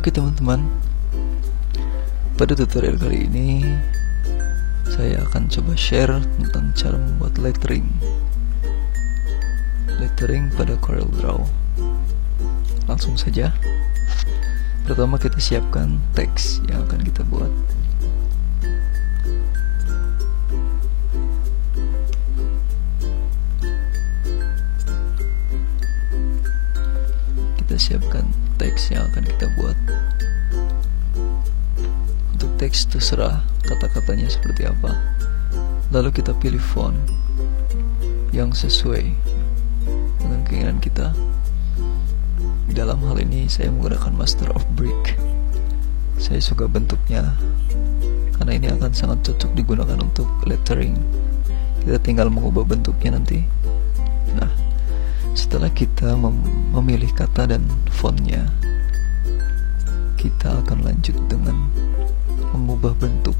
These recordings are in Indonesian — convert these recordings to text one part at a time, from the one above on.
Oke teman-teman, pada tutorial kali ini saya akan coba share tentang cara membuat lettering pada CorelDRAW. Langsung saja. Pertama kita siapkan teks yang akan kita buat. Kita siapkan teks yang akan kita buat. Untuk teks terserah kata-katanya seperti apa. Lalu kita pilih font yang sesuai dengan keinginan kita. Dalam hal ini saya menggunakan Master of Brick. Saya suka bentuknya karena ini akan sangat cocok digunakan untuk lettering. Kita tinggal mengubah bentuknya nanti. Nah, setelah kita memilih kata dan fontnya, kita akan lanjut dengan mengubah bentuk.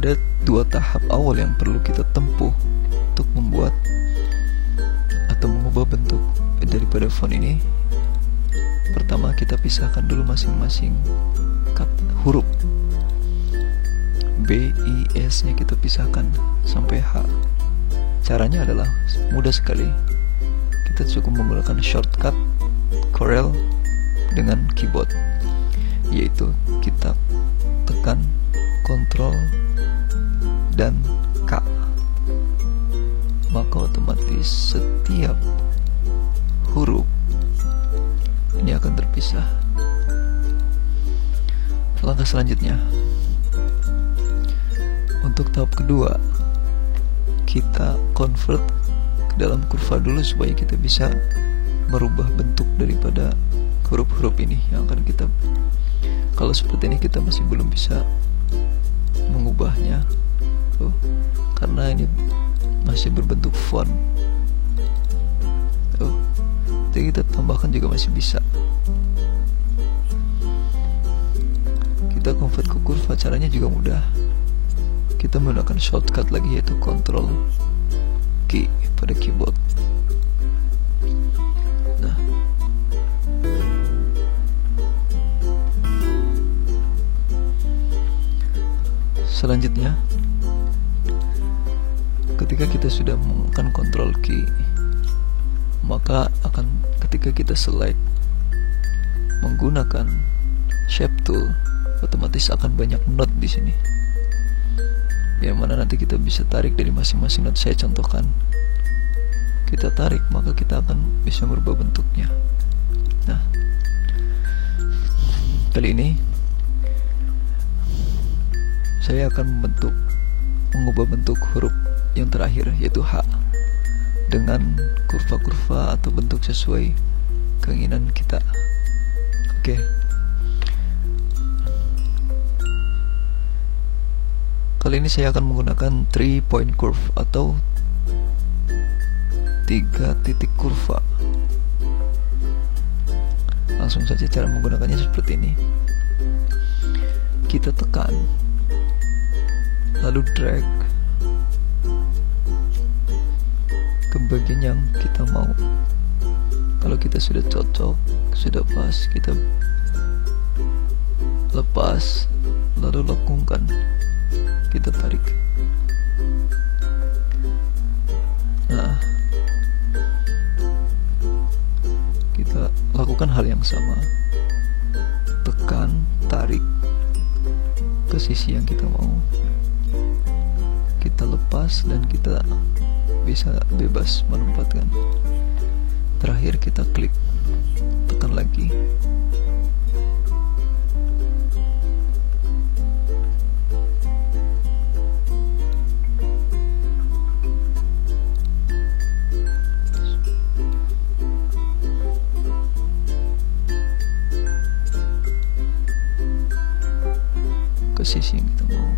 Ada dua tahap awal yang perlu kita tempuh untuk membuat atau mengubah bentuk daripada font ini. Pertama, kita pisahkan dulu masing-masing huruf. B, I, S nya kita pisahkan sampai H. Caranya adalah mudah sekali. Kita cukup menggunakan shortcut Corel dengan keyboard, yaitu kita tekan Ctrl dan K, maka otomatis setiap huruf ini akan terpisah. Langkah selanjutnya, untuk tahap kedua, kita convert ke dalam kurva dulu supaya kita bisa merubah bentuk daripada huruf-huruf ini yang akan kita. Kalau seperti ini kita masih belum bisa mengubahnya, karena ini masih berbentuk font. Jadi kita tambahkan juga masih bisa. Kita convert ke kurva, caranya juga mudah. Kita menggunakan shortcut lagi, yaitu Ctrl key pada keyboard. Nah, selanjutnya, ketika kita sudah menekan Ctrl key, maka ketika kita select menggunakan shape tool, otomatis akan banyak node di sini, yang mana nanti kita bisa tarik dari masing-masing node. Saya contohkan, kita tarik, maka kita akan bisa merubah bentuknya. Nah, kali ini saya akan mengubah bentuk huruf yang terakhir, yaitu H, dengan kurva-kurva atau bentuk sesuai keinginan kita. Oke. Kali ini saya akan menggunakan 3 point curve atau 3 titik kurva. Langsung saja cara menggunakannya seperti ini. Kita tekan, lalu drag ke bagian yang kita mau. Kalau kita sudah cocok, sudah pas, kita lepas, lalu lekungkan, kita tarik. Nah, kita lakukan hal yang sama, tekan, tarik ke sisi yang kita mau, kita lepas, dan kita bisa bebas menempatkan. Terakhir kita klik, tekan lagi. Ke sisi yang kita mau.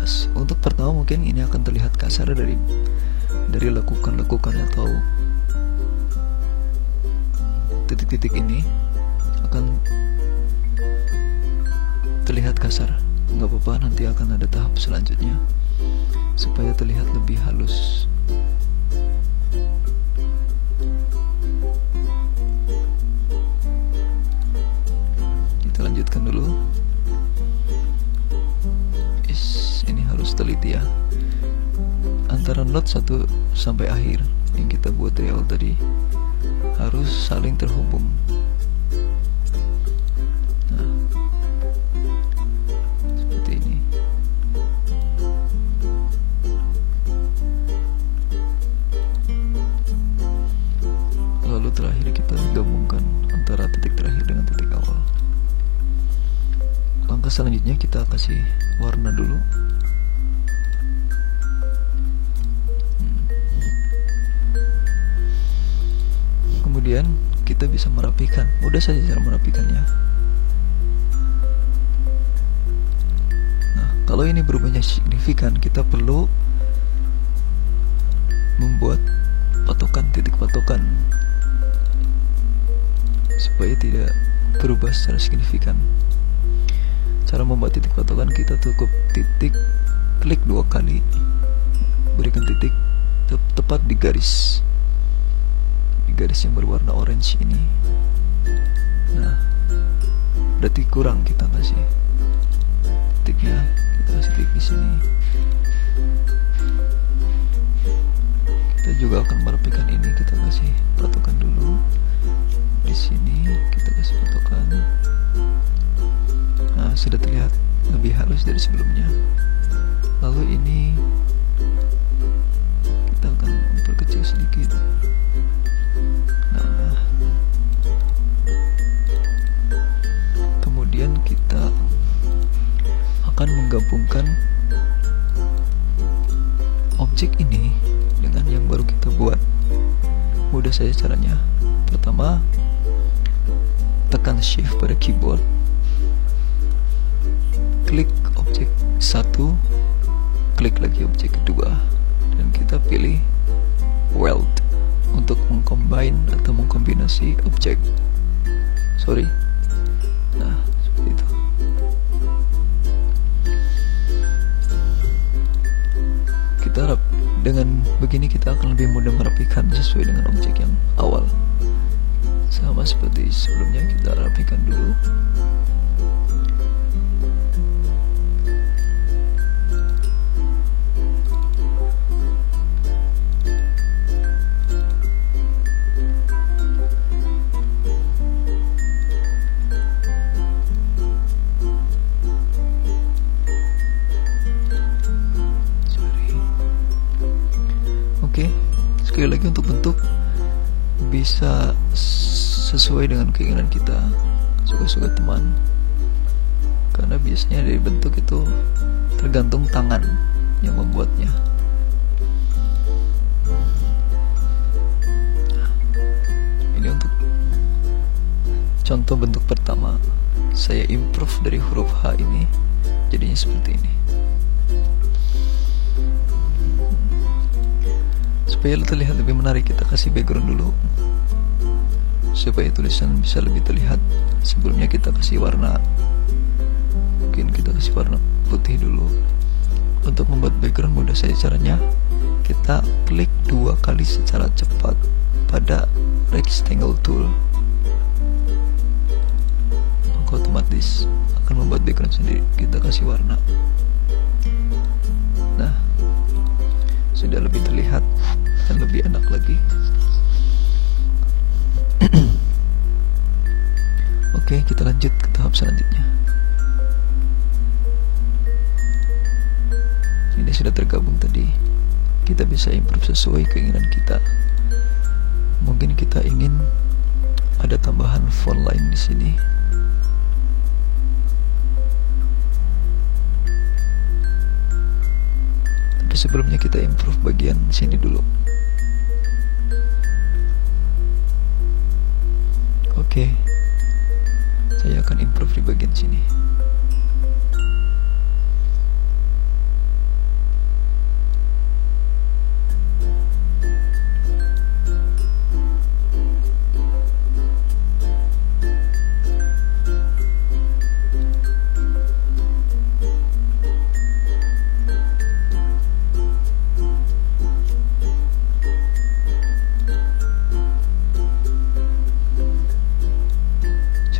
bahas. Untuk pertama mungkin ini akan terlihat kasar dari lekukan-lekukan atau titik-titik ini akan terlihat kasar. Nggak apa-apa, nanti akan ada tahap selanjutnya supaya terlihat lebih halus. Kita lanjutkan dulu. Ini harus teliti ya, antara not 1 sampai akhir yang kita buat dari awal tadi harus saling terhubung. Nah, seperti ini. Lalu terakhir kita gabungkan antara titik terakhir dengan titik awal. Langkah selanjutnya kita kasih warna dulu. Kemudian kita bisa merapikan, mudah saja cara merapikannya. Nah, kalau ini berubahnya signifikan, kita perlu membuat patokan, titik patokan, supaya tidak berubah secara signifikan. Cara membuat titik patokan, kita cukup titik, klik 2 kali, berikan titik tepat di garis yang berwarna orange ini. Nah, berarti kurang kita kasih titiknya, kita kasih titik di sini. Kita juga akan merapikan ini, kita kasih patokan dulu di sini, kita kasih patokan. Nah, sudah terlihat lebih halus dari sebelumnya. Lalu ini kita akan memperkecil sedikit. Nah, kemudian kita akan menggabungkan objek ini dengan yang baru kita buat. Mudah saja caranya. Pertama, tekan shift pada keyboard, klik objek 1, klik lagi objek kedua, dan kita pilih weld untuk mengcombine atau mengkombinasi objek. Nah, seperti itu. Kita dengan begini kita akan lebih mudah merapikan sesuai dengan objek yang awal. Sama seperti sebelumnya, kita rapikan dulu. Oke, sekali lagi untuk bentuk bisa sesuai dengan keinginan kita, suka-suka teman. Karena biasanya dari bentuk itu tergantung tangan yang membuatnya. Ini untuk contoh bentuk pertama. Saya improve dari huruf H ini jadinya seperti ini. Supaya terlihat lebih menarik, kita kasih background dulu supaya tulisan bisa lebih terlihat. Sebelumnya kita kasih warna, mungkin kita kasih warna putih dulu. Untuk membuat background mudah saja caranya, kita klik 2 kali secara cepat pada rectangle tool, maka otomatis akan membuat background sendiri. Kita kasih warna. Nah, sudah lebih terlihat dan lebih enak lagi. Oke, kita lanjut ke tahap selanjutnya. Ini sudah tergabung tadi. Kita bisa improve sesuai keinginan kita. Mungkin kita ingin ada tambahan font lain di sini. Tapi sebelumnya kita improve bagian sini dulu. Oke, saya akan improve di bagian sini.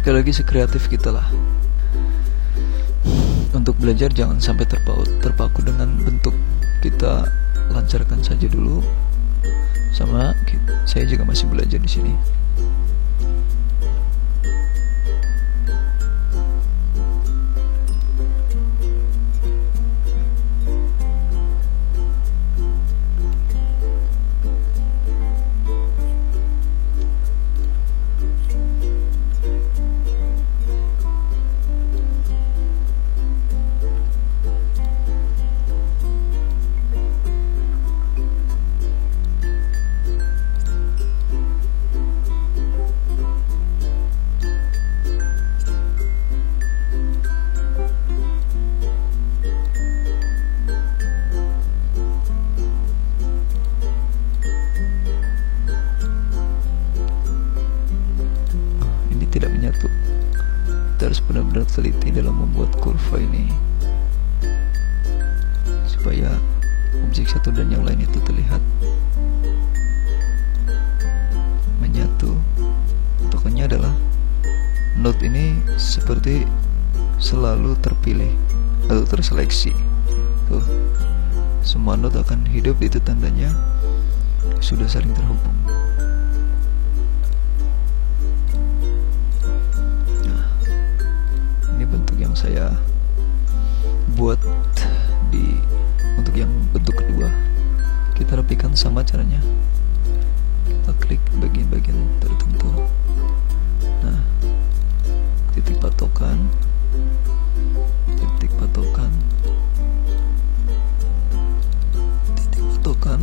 sekali lagi sekreatif kita lah. Untuk belajar jangan sampai terpaku dengan bentuk. Kita lancarkan saja dulu. Sama saya juga masih belajar di sini. Tidak menyatu. Kita harus benar-benar teliti dalam membuat kurva ini supaya objek satu dan yang lain itu terlihat menyatu. Pokoknya adalah node ini seperti selalu terpilih atau terseleksi. Tuh, semua node akan hidup, itu tandanya sudah saling terhubung. Saya buat untuk yang bentuk kedua. Kita rapikan sama caranya. Kita klik bagian-bagian tertentu. Nah, titik patokan, titik patokan, titik patokan.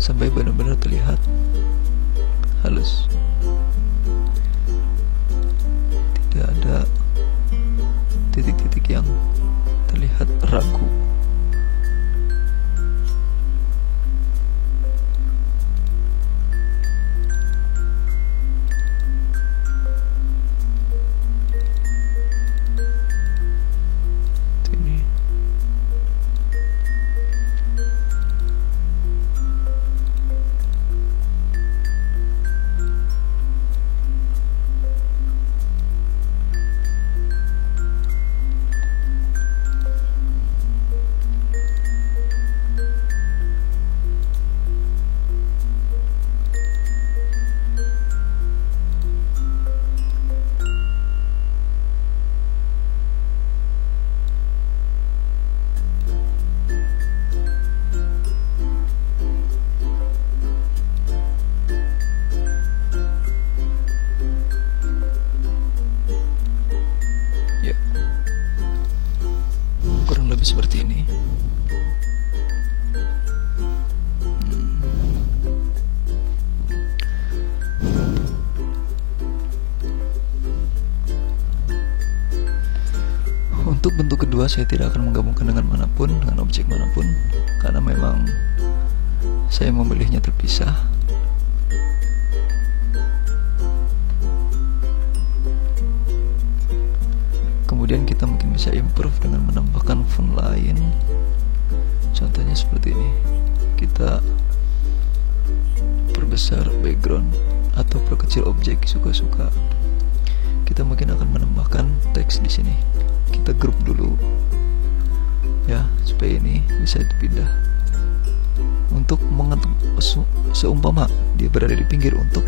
Sampai benar-benar terlihat halus, tidak ada titik-titik yang terlihat ragu. Seperti ini. Untuk bentuk kedua saya tidak akan menggabungkan dengan manapun, dengan objek manapun, karena memang saya memilihnya terpisah. Kemudian kita mungkin bisa improve dengan menambahkan font lain. Contohnya seperti ini. Kita perbesar background atau perkecil objek, suka-suka. Kita mungkin akan menambahkan teks di sini. Kita grup dulu, ya, supaya ini bisa dipindah. Untuk seumpama dia berada di pinggir, untuk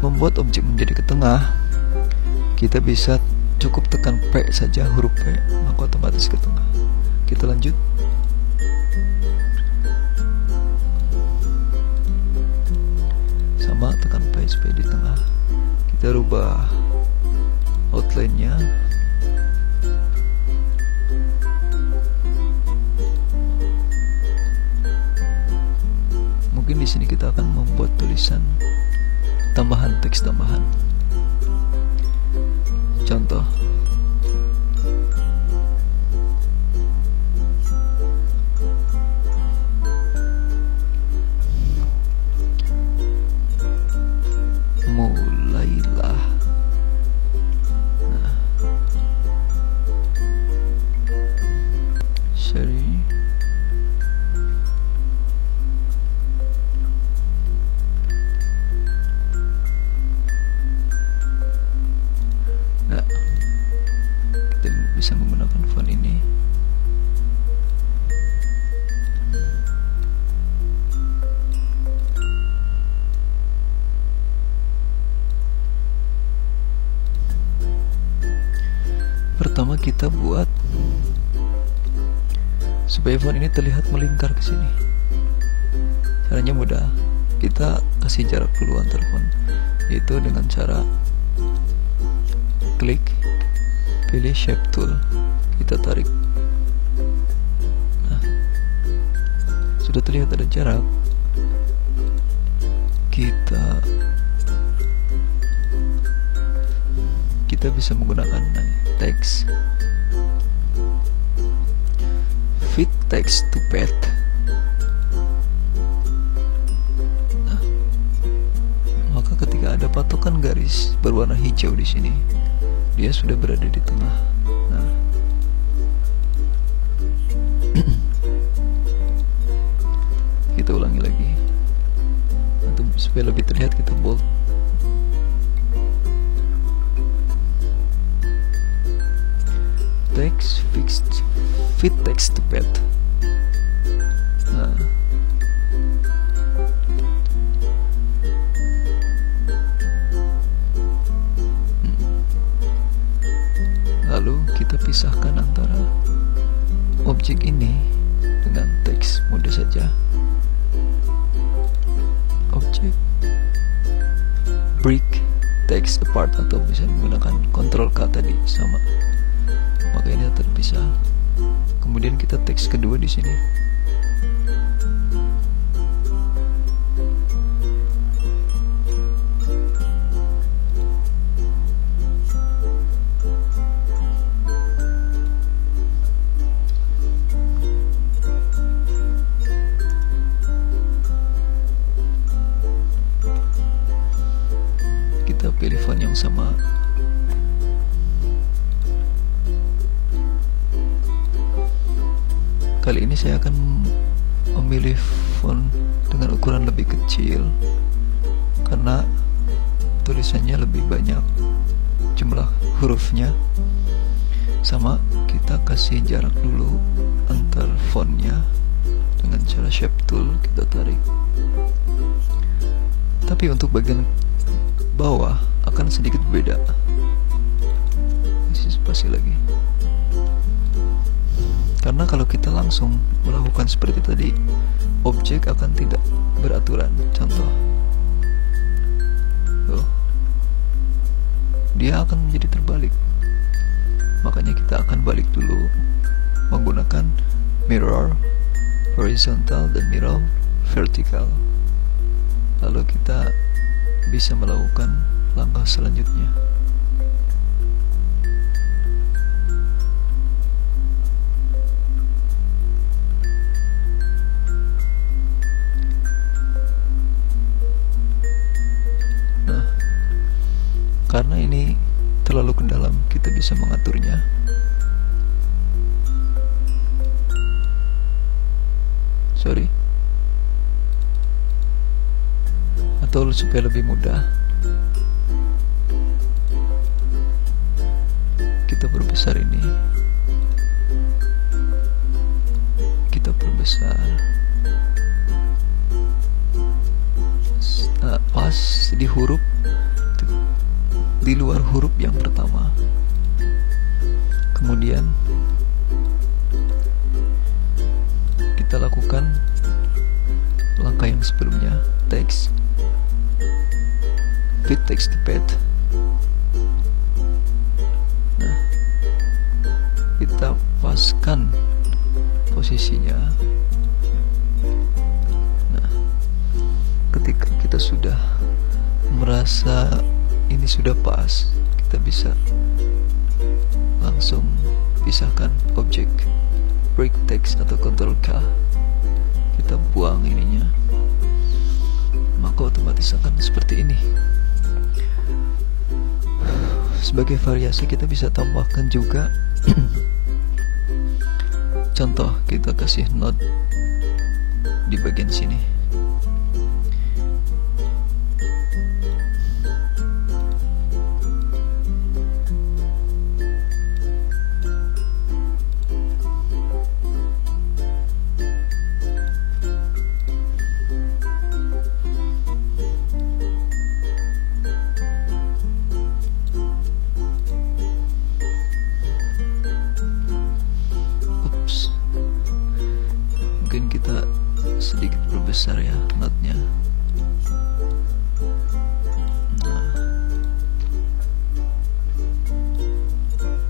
membuat objek menjadi ke tengah, kita bisa cukup tekan P saja, huruf P, maka otomatis ke tengah. Kita lanjut. Sama, tekan P supaya di tengah. Kita rubah outline-nya. Mungkin di sini kita akan membuat tulisan tambahan, teks tambahan. Contoh, mulailah. Nah, Pertama kita buat supaya font ini terlihat melingkar ke sini. Caranya mudah. Kita kasih jarak dulu antar font, yaitu dengan cara klik, pilih shape tool, kita tarik. Nah, sudah terlihat ada jarak. Kita bisa menggunakan text, fit text to path. Nah, maka ketika ada patokan garis berwarna hijau di sini, dia sudah berada di tengah. Nah, kita ulangi lagi. Untuk supaya lebih terlihat kita bold. Text fixed, fit text to path. Nah, lalu kita pisahkan antara objek ini dengan teks. Mudah saja. Objek, break text apart, atau bisa menggunakan Ctrl K tadi sama. Maka ini terpisah. Kemudian kita teks kedua di sini. Kita pilih font yang sama. Kali ini saya akan memilih font dengan ukuran lebih kecil karena tulisannya lebih banyak, jumlah hurufnya. Sama, kita kasih jarak dulu antar fontnya dengan cara shape tool, kita tarik. Tapi untuk bagian bawah akan sedikit berbeda. Isi spasi lagi. Karena kalau kita langsung melakukan seperti tadi, objek akan tidak beraturan. Contoh, tuh, dia akan menjadi terbalik. Makanya kita akan balik dulu menggunakan mirror horizontal dan mirror vertical. Lalu kita bisa melakukan langkah selanjutnya. Nah, karena ini terlalu ke dalam, kita bisa mengaturnya. Atau supaya lebih mudah, kita perbesar ini. Kita perbesar. Nah, pas di huruf, di luar huruf yang pertama. Kemudian kita lakukan langkah yang sebelumnya, text, fit text to path. Nah, kita paskan posisinya. Nah, ketika kita sudah merasa ini sudah pas, kita bisa langsung pisahkan objek, break text atau Ctrl K. Kita buang ininya, maka otomatis akan seperti ini. Sebagai variasi kita bisa tambahkan juga contoh, kita kasih note di bagian sini. sedikit perbesar ya knotnya. Nah,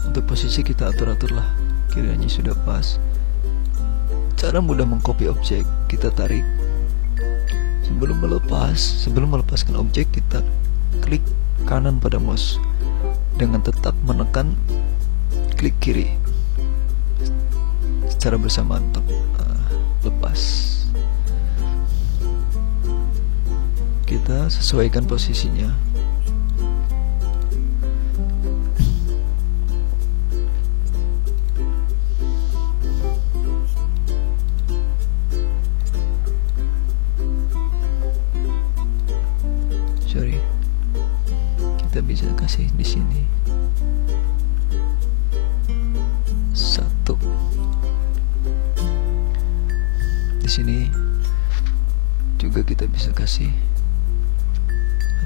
untuk posisi kita atur-atur lah, kiranya sudah pas. Cara mudah mengcopy objek, kita tarik. Sebelum melepaskan objek, kita klik kanan pada mouse dengan tetap menekan klik kiri secara bersamaan untuk lepas. Kita sesuaikan posisinya. Kita bisa kasih di sini 1. Di sini juga kita bisa kasih,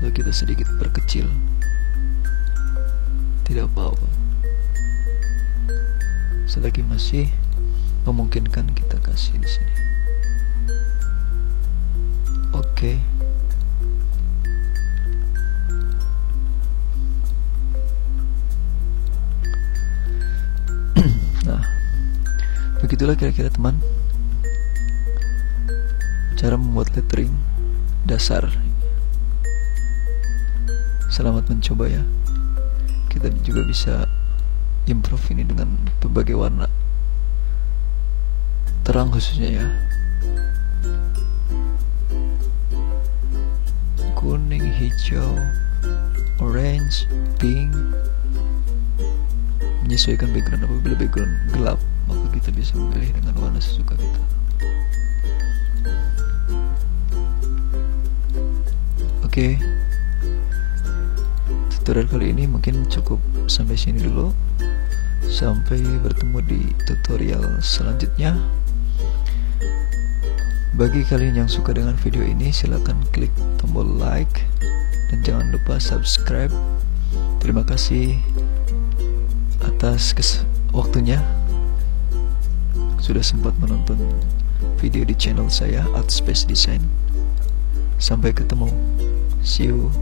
atau kita sedikit perkecil, tidak apa-apa. Selagi masih memungkinkan, kita kasih di sini. Oke. Nah, begitulah kira-kira teman cara membuat lettering dasar. Selamat mencoba ya. Kita juga bisa improve ini dengan berbagai warna terang khususnya ya, kuning, hijau, orange, pink. Menyesuaikan background. Apabila background gelap, maka kita bisa memilih dengan warna sesuka kita. Oke, tutorial kali ini mungkin cukup sampai sini dulu. Sampai bertemu di tutorial selanjutnya. Bagi kalian yang suka dengan video ini, silakan klik tombol like dan jangan lupa subscribe. Terima kasih atas waktunya, sudah sempat menonton video di channel saya Art Space Design. Sampai ketemu, see you.